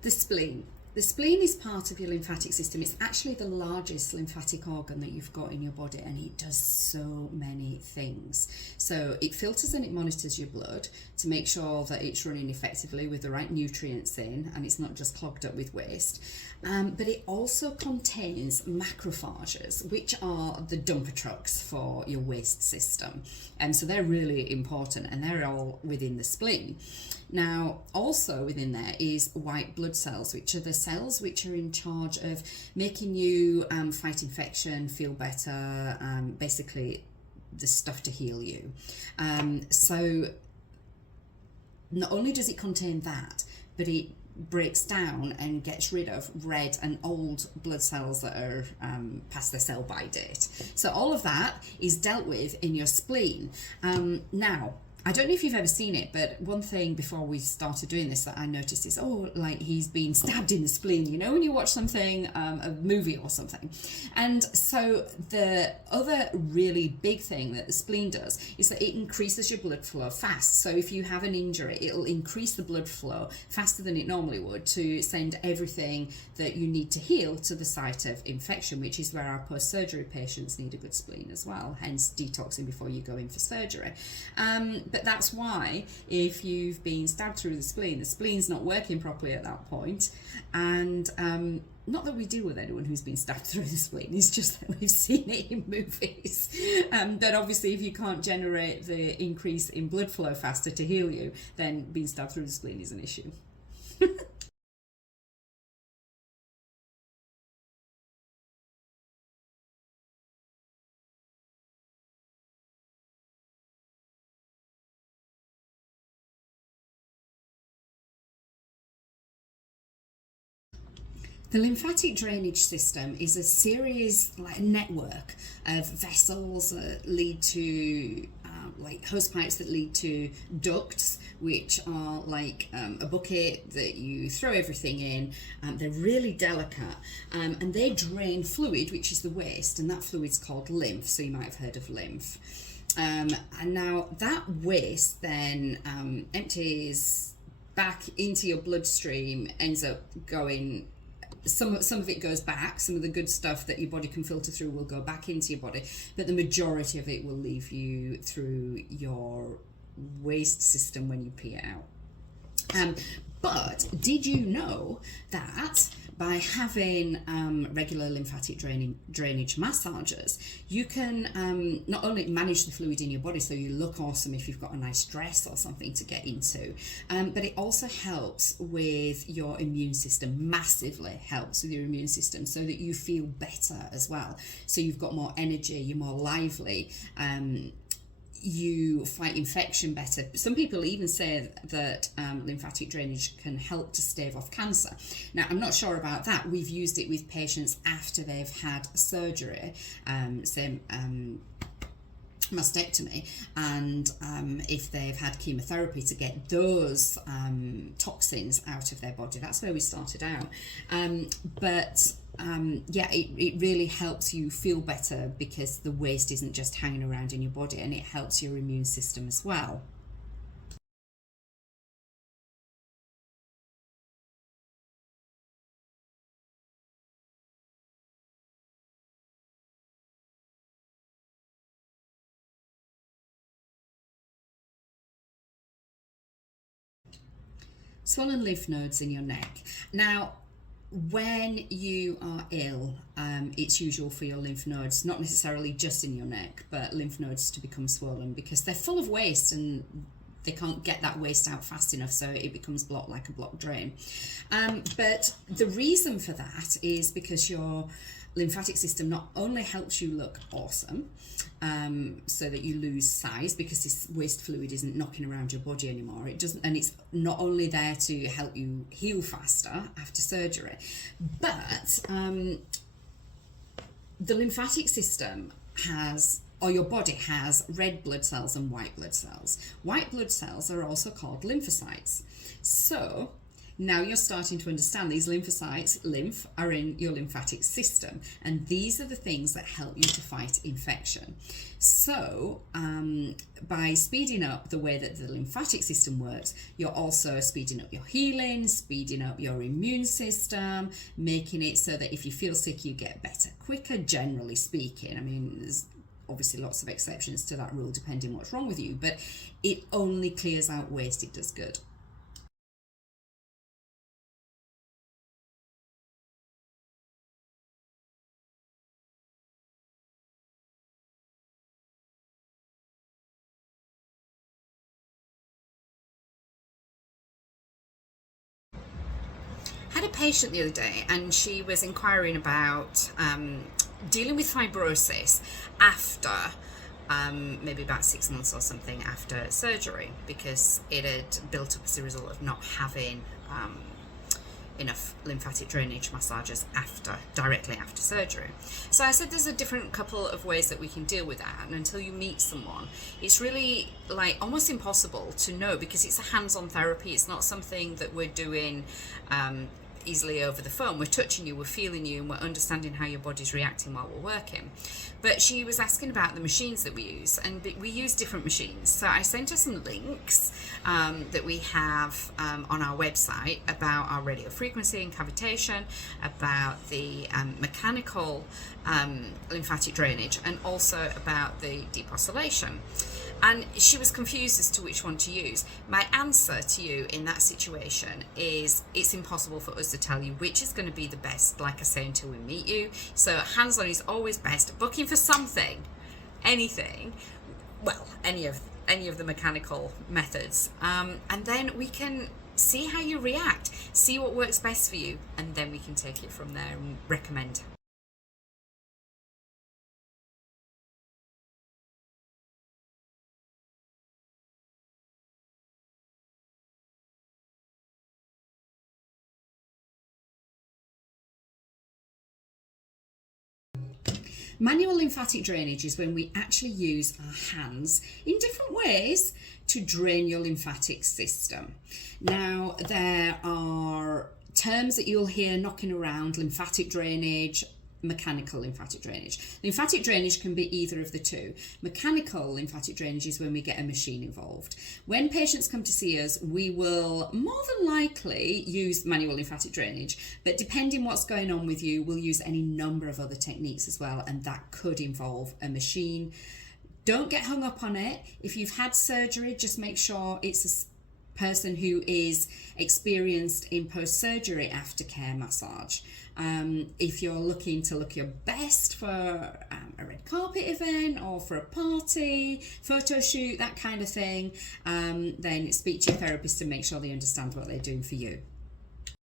The spleen. The spleen is part of your lymphatic system. It's actually the largest lymphatic organ that you've got in your body, and it does so many things. So it filters and it monitors your blood to make sure that it's running effectively with the right nutrients in and it's not just clogged up with waste. But it also contains macrophages, which are the dumper trucks for your waste system. And so they're really important, and they're all within the spleen. Now, also within there is white blood cells, which are the cells which are in charge of making you fight infection, feel better, basically the stuff to heal you. So not only does it contain that, but it breaks down and gets rid of red and old blood cells that are past their sell by date. So all of that is dealt with in your spleen. Now, I don't know if you've ever seen it, but one thing before we started doing this that I noticed is, oh, like he's been stabbed in the spleen, you know, when you watch something, a movie or something. And so the other really big thing that the spleen does is that it increases your blood flow fast. So if you have an injury, it'll increase the blood flow faster than it normally would to send everything that you need to heal to the site of infection, which is where our post-surgery patients need a good spleen as well, hence detoxing before you go in for surgery. But that's why if you've been stabbed through the spleen's not working properly at that point. And not that we deal with anyone who's been stabbed through the spleen, it's just that we've seen it in movies. That obviously if you can't generate the increase in blood flow faster to heal you, then being stabbed through the spleen is an issue. The lymphatic drainage system is a series, like a network of vessels that lead to like hose pipes that lead to ducts, which are like a bucket that you throw everything in. They're really delicate, and they drain fluid, which is the waste, and that fluid's called lymph, so you might have heard of lymph. And now that waste then empties back into your bloodstream, ends up going, some of it goes back, some of the good stuff that your body can filter through will go back into your body, but the majority of it will leave you through your waste system when you pee it out. But did you know that by having regular lymphatic drainage massages, you can not only manage the fluid in your body so you look awesome if you've got a nice dress or something to get into, but it also helps with your immune system, massively helps with your immune system so that you feel better as well. So you've got more energy, you're more lively, you fight infection better. Some people even say that lymphatic drainage can help to stave off cancer. Now, I'm not sure about that. We've used it with patients after they've had surgery, say mastectomy, and if they've had chemotherapy, to get those toxins out of their body. That's where we started out. Yeah, it really helps you feel better because the waste isn't just hanging around in your body, and it helps your immune system as well. Swollen lymph nodes in your neck. Now, when you are ill, it's usual for your lymph nodes, not necessarily just in your neck, but lymph nodes to become swollen because they're full of waste and they can't get that waste out fast enough, so it becomes blocked like a blocked drain. But the reason for that is because your lymphatic system not only helps you look awesome, so that you lose size because this waste fluid isn't knocking around your body anymore. It doesn't, and it's not only there to help you heal faster after surgery, but the lymphatic system has, or your body has, red blood cells and white blood cells. White blood cells are also called lymphocytes. So Now you're starting to understand these lymphocytes, lymph, are in your lymphatic system, and these are the things that help you to fight infection. So by speeding up the way that the lymphatic system works, you're also speeding up your healing, speeding up your immune system, making it so that if you feel sick, you get better quicker, generally speaking. I mean, there's obviously lots of exceptions to that rule depending what's wrong with you, but it only clears out waste, it does good. Had a patient the other day and she was inquiring about dealing with fibrosis after maybe about 6 months or something after surgery, because it had built up as a result of not having enough lymphatic drainage massages directly after surgery. So I said there's a different couple of ways that we can deal with that, and until you meet someone, it's really like almost impossible to know, because it's a hands-on therapy. It's not something that we're doing easily over the phone. We're touching you, we're feeling you, and we're understanding how your body's reacting while we're working. But she was asking about the machines that we use, and we use different machines. So I sent her some links that we have on our website about our radiofrequency and cavitation, about the mechanical lymphatic drainage, and also about the deep oscillation. And she was confused as to which one to use. My answer to you in that situation is it's impossible for us to tell you which is going to be the best, like I say, until we meet you. So hands-on is always best. Booking for something, anything, well, any of the mechanical methods, and then we can see how you react, see what works best for you, and then we can take it from there and recommend. Manual lymphatic drainage is when we actually use our hands in different ways to drain your lymphatic system. Now, there are terms that you'll hear knocking around: lymphatic drainage, mechanical lymphatic drainage. Lymphatic drainage can be either of the two. Mechanical lymphatic drainage is when we get a machine involved. When patients come to see us, we will more than likely use manual lymphatic drainage, but depending what's going on with you, we'll use any number of other techniques as well, and that could involve a machine. Don't get hung up on it. If you've had surgery, just make sure it's a person who is experienced in post-surgery aftercare massage. If you're looking to look your best for a red carpet event or for a party, photo shoot, that kind of thing, then speak to your therapist and make sure they understand what they're doing for you.